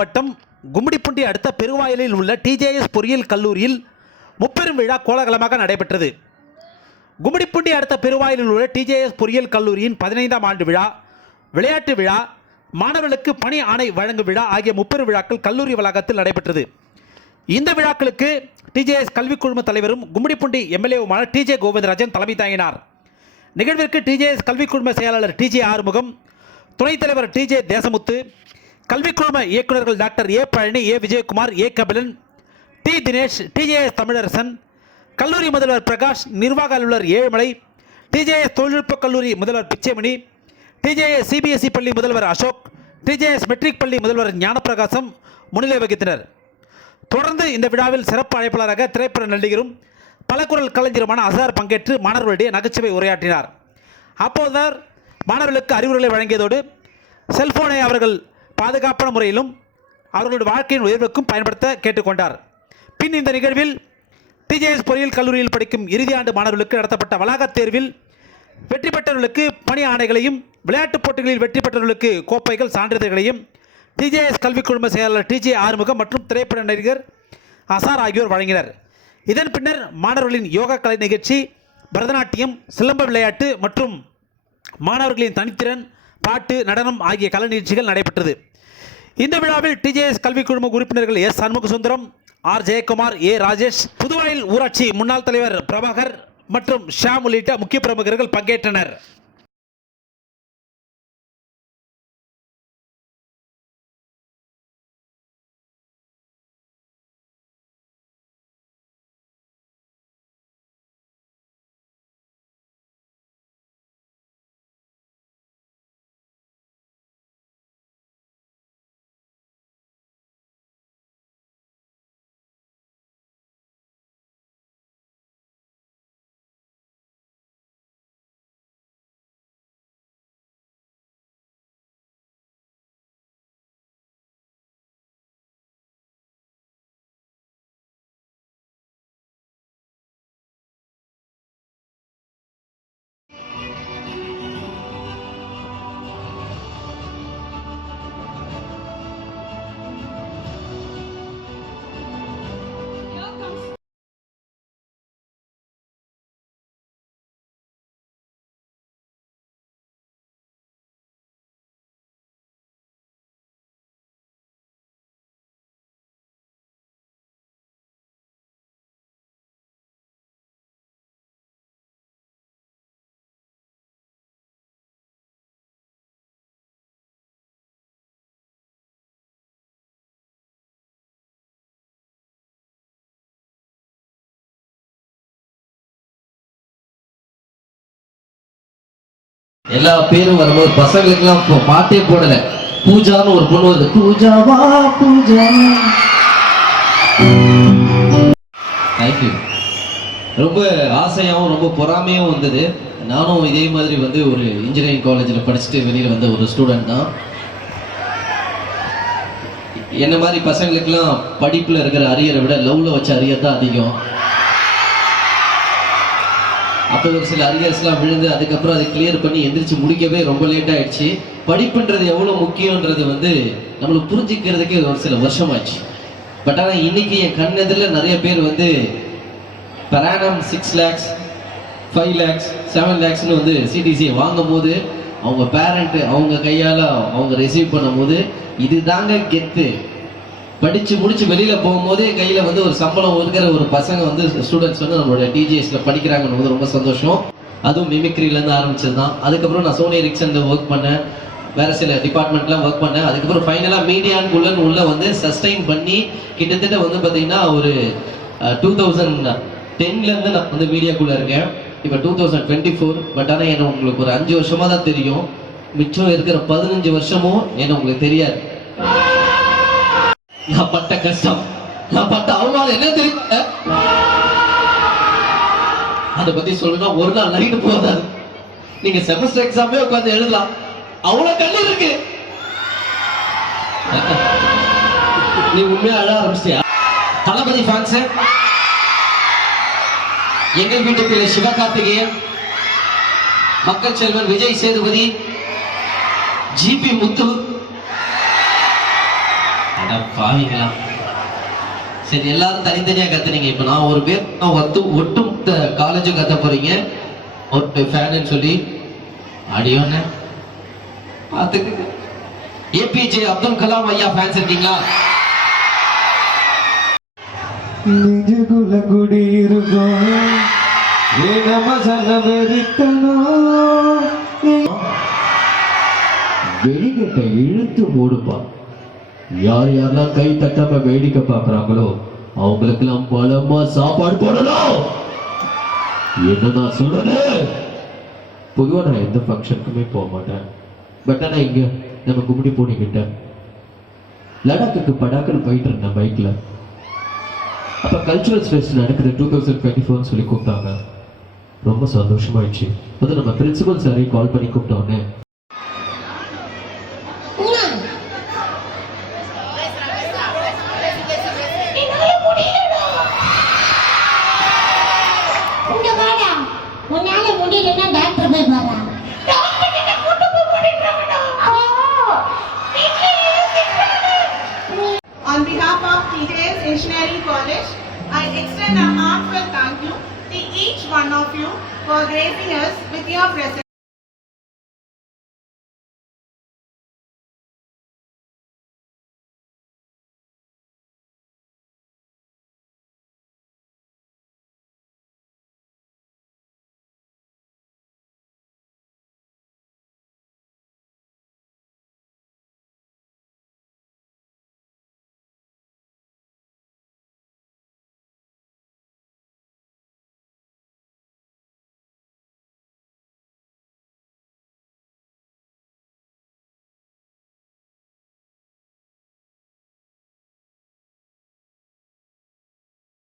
மாவட்டம் கும்மிடிப்பூண்டி அடுத்த பெருவாயிலில் உள்ள டிஜேஎஸ் பொறியியல் கல்லூரியில் முப்பெரும் விழா கோலாகலமாக நடைபெற்றது. கும்மிடிப்பூண்டி அடுத்த பெருவாயிலில் உள்ள டிஜேஎஸ் பொறியியல் கல்லூரியின் 15ஆம் ஆண்டு விழா, விளையாட்டு விழா, மாணவர்களுக்கு பணி ஆணை வழங்கும் விழா ஆகிய முப்பெரும் விழாக்கள் கல்லூரி வளாகத்தில் நடைபெற்றது. இந்த விழாக்களுக்கு டிஜேஎஸ் கல்விக் குழும தலைவரும் கும்மிடிப்பூண்டி எம்எல்ஏவுமான டிஜே கோவிந்தராஜன் தலைமை தாங்கினார். நிகழ்விற்கு டிஜேஎஸ் கல்விக் குழும செயலாளர் டிஜே ஆறுமுகம், துணைத் தலைவர் டிஜே தேசமுத்து, கல்விக் குழும இயக்குநர்கள் doctor A Palani, A Vijayakumar, A Kabilan, D Dinesh, DJS Tamilarasan, கல்லூரி முதல்வர் பிரகாஷ், நிர்வாக அலுவலர் ஏழுமலை, டிஜேஎஸ் தொழில்நுட்ப கல்லூரி முதல்வர் பிச்சைமணி, டிஜேஎஸ் சிபிஎஸ்இ பள்ளி முதல்வர் அசோக், டிஜேஎஸ் மெட்ரிக் பள்ளி முதல்வர் ஞானப்பிரகாசம் முன்னிலை வகித்தனர். தொடர்ந்து இந்த விழாவில் சிறப்பு அழைப்பாளராக திரைப்பட நடிகரும் பலகுரல் கலைஞருமான அசார் பங்கேற்று மாணவர்களிடையே நகைச்சுவை உரையாற்றினார். அப்போது மாணவர்களுக்கு அறிவுரைகளை வழங்கியதோடு செல்போனை அவர்கள் பாதுகாப்பான முறையிலும் அவர்களுடைய வாழ்க்கையின் உயர்வுக்கும் பயன்படுத்த கேட்டுக்கொண்டார். பின் இந்த நிகழ்வில் டிஜேஎஸ் பொறியியல் கல்லூரியில் படிக்கும் இறுதி ஆண்டு மாணவர்களுக்கு நடத்தப்பட்ட வளாகத் தேர்வில் வெற்றி பெற்றவர்களுக்கு பணி ஆணைகளையும், விளையாட்டுப் போட்டிகளில் வெற்றி பெற்றவர்களுக்கு கோப்பைகள், சான்றிதழ்களையும் டிஜேஎஸ் கல்விக் குழும செயலாளர் டிஜே ஆறுமுகம் மற்றும் திரைப்பட நடிகர் அசார் ஆகியோர் வழங்கினர். இதன் பின்னர் மாணவர்களின் யோகா கலை நிகழ்ச்சி, பரதநாட்டியம், சிலம்ப விளையாட்டு மற்றும் மாணவர்களின் தனித்திறன், பாட்டு, நடனம் ஆகிய கலை நிகழ்ச்சிகள் நடைபெற்றது. இந்த விழாவில் டிஜேஎஸ் கல்விக் குழும உறுப்பினர்கள் எஸ் சண்முகசுந்தரம், ஆர் ஜெயக்குமார், ஏ ராஜேஷ், புதுவாயில் ஊராட்சி முன்னாள் தலைவர் பிரபாகர் மற்றும் ஷாம் உள்ளிட்ட முக்கிய பிரமுகர்கள் பங்கேற்றனர். எல்லா பேரும் வரும்போது பசங்களுக்குலாம் பாட்டே போடல. பூஜான்னு ஒரு பொண்ணு வருது, பூஜாவா பூஜா. தேங்க்யூ. ரொம்ப ஆசையாகவும் ரொம்ப பொறாமையும் வந்தது. நானும் இதே மாதிரி வந்து ஒரு இன்ஜினியரிங் காலேஜில் படிச்சுட்டு வெளியில் வந்த ஒரு ஸ்டூடெண்ட் தான். என்ன மாதிரி பசங்களுக்கெல்லாம் படிப்பில் இருக்கிற அரியரை விட லவ்வில் வச்ச அரியர் தான் அதிகம். அப்போ ஒரு சில அரியர்ஸ்லாம் விழுந்து அதுக்கப்புறம் அதை கிளியர் பண்ணி எந்திரிச்சு முடிக்கவே ரொம்ப லேட் ஆயிடுச்சு. படிப்புன்றது எவ்வளோ முக்கியன்றது வந்து நம்மளுக்கு புரிஞ்சிக்கிறதுக்கு ஒரு சில வருஷம் ஆச்சு. பட் ஆனால் இன்னைக்கு என் கண் எதிரில் நிறைய பேர் வந்து per annum 6 lakhs, 5 lakhs, 7 lakhsனு வந்து சிடிசியை வாங்கும் போது அவங்க பேரண்ட்டு அவங்க கையால் அவங்க ரிசீவ் பண்ணும் போது இது தாங்க கெத்து. படித்து முடிச்சு வெளியில் போகும்போதே கையில் வந்து ஒரு சம்பளம் இருக்கிற ஒரு பசங்க வந்து ஸ்டூடெண்ட்ஸ் வந்து நம்மளோட டிஜிஎஸில் படிக்கிறாங்கன்னு வந்து ரொம்ப சந்தோஷம். அதுவும் மிமிக்ரிலேருந்து ஆரம்பிச்சது தான். அதுக்கப்புறம் நான் சோனி எரிக்சனில் ஒர்க் பண்ணேன், வேறு சில டிபார்ட்மெண்ட்லாம் ஒர்க் பண்ணேன். அதுக்கப்புறம் ஃபைனலாக மீடியான்னு உள்ள வந்து சஸ்டைன் பண்ணி கிட்டத்தட்ட வந்து பார்த்தீங்கன்னா ஒரு 2010லேருந்து நான் வந்து மீடியாக்குள்ளே இருக்கேன். இப்போ 2024. பட் ஆனால் என்ன உங்களுக்கு ஒரு 5 வருஷமாக தான் தெரியும். மிச்சம் இருக்கிற 15 வருஷமும் என்ன உங்களுக்கு தெரியாது. நான் பட்ட கஷ்டம், நான் பட்ட அவமானம் என்ன தெரியும். அதை பத்தி சொல்லணும் ஒரு நாள் நைட்டு போதாது. நீங்க செமஸ்டர் எக்ஸாமே உட்காந்து எழுதலாம், அவ்வளவு கண்ணீர் இருக்கு. நீ உண்மையா அழ ஆரம்பிச்சியா? தளபதி ஃபேன்ஸ், எங்கள் வீட்டு பிள்ளை சிவகார்த்திகேயன், மக்கள் செல்வன் விஜய் சேதுபதி, ஜிபி முத்து, பாவீங்களா. சரி, எல்லாரும் தனித்தனியா கத்துனீங்க. இப்ப நான் ஒரு பேர் ஒட்டுமொத்த காலேஜும் கத்த போறீங்க. ஒரு ஃபேன் சொல்லி அடியோன்னு பாத்துக்கு. ஏபிஜே அப்துல் கலாம் ஐயா ஃபேன்ஸ் இருக்கீங்களா? நெஞ்சுக்குள்ள குடியிருக்கும் வெடிக்கட்டை இழுத்து மூடுப்பா. யார் யாரெல்லாம் கை தட்டாம வேடிக்கை பார்க்கறாங்களோ அவங்களுக்கெல்லாம் பலமா சாப்பாடு போடணும். என்ன நான் சொல்றது? பொதுவா நான் எந்த ஃபங்க்ஷனுக்குமே போக மாட்டேன். பட் ஆனா இங்க நம்ம கும்பிடி போனிக்கிட்ட லடாக்குக்கு படாக்குன்னு போயிட்டு இருந்தேன் பைக்ல. அப்ப கல்ச்சுரல் ஃபெஸ்ட் நடக்குது 2024 சொல்லி கூப்பிட்டாங்க. ரொம்ப சந்தோஷமாயிடுச்சு. அது நம்ம பிரின்சிபல் சாரை கால் பண்ணி கூப்பிட்டோன்னே On behalf of TJS Engineering College, I extend a heartfelt thank you to each one of you for gracing us with your presence.